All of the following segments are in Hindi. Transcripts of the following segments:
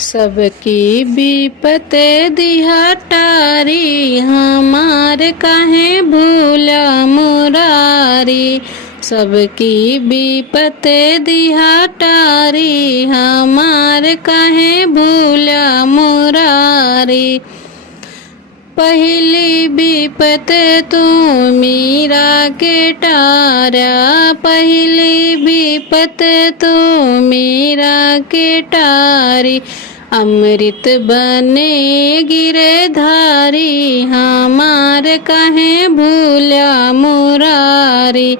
सबकी विपत दिहा टारी, हमार काहे भूला मुरारी। सबकी विपत दिहा टारी, हमार काहे भूला मुरारी। पहली विपत तू मीरा के टारा, पहली विपत तू मीरा के टारी। अमृत बने गिरधारी, हमार काहे भूला मुरारी।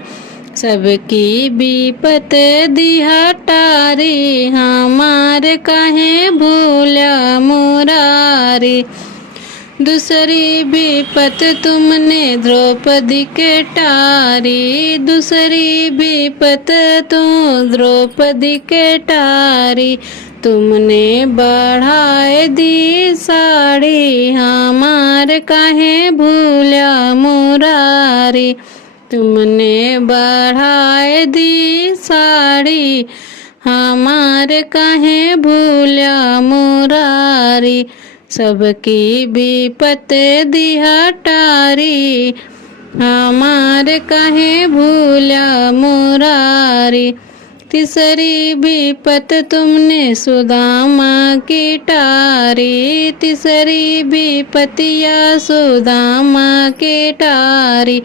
सबकी विपत दिहा टारी, हमार काहे भूला मुरारी। दूसरी विपत तुमने द्रौपदी के टारी, दूसरी विपत तू द्रौपदी के टारी। तुमने बढ़ाए दी साड़ी, हमार काहे भूला मुरारी। तुमने बढ़ाए दी साड़ी, हमार काहे भूला मुरारी। सबकी विपत दिहा टारी, हमार काहे भूला मुरारी। तीसरी विपत तुमने सुदामा की टारी, तीसरी विपतिया सुदामा के टारी।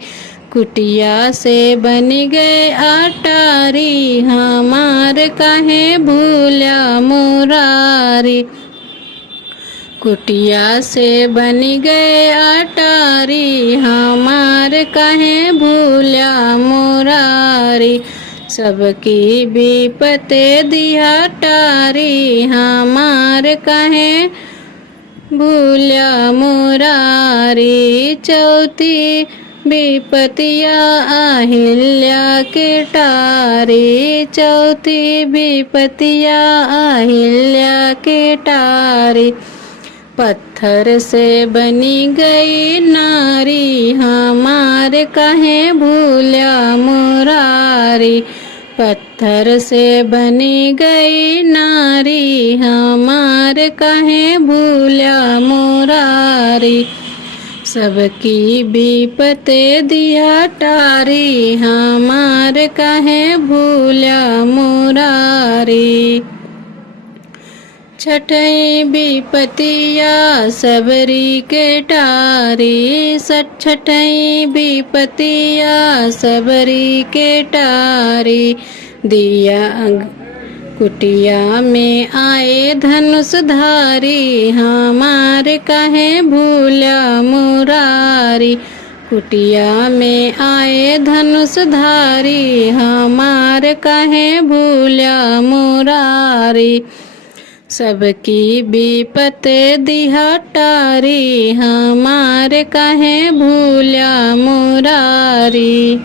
कुटिया से बन गए अटारी, हमार काहे भूला मुरारी। कुटिया से बन गए अटारी, हमार काहे भूला मुरारी। सबकी विपत दिहा टारी, हमार काहे भूला मुरारी। चौथी विपतिया अहिल्या के टारी, चौथी विपतिया अहिल्या के टारी। पत्थर से बनी गई नारी, हमार काहे भूला मुरारी। पत्थर से बनी गई नारी, हमार काहे भूला मुरारी। सबकी विपत दिहा टारी, हमार काहे भूला मुरारी। छठई विपतिया सबरी के टारी, छठई विपतिया सबरी के टारी। दिया कुटिया में आए धनुषधारी, हमार काहे भूला मुरारी। कुटिया में आए धनुषधारी, हमार काहे भूला मुरारी। सबकी विपत दिहा टारी, हमार काहे भूला मुरारी।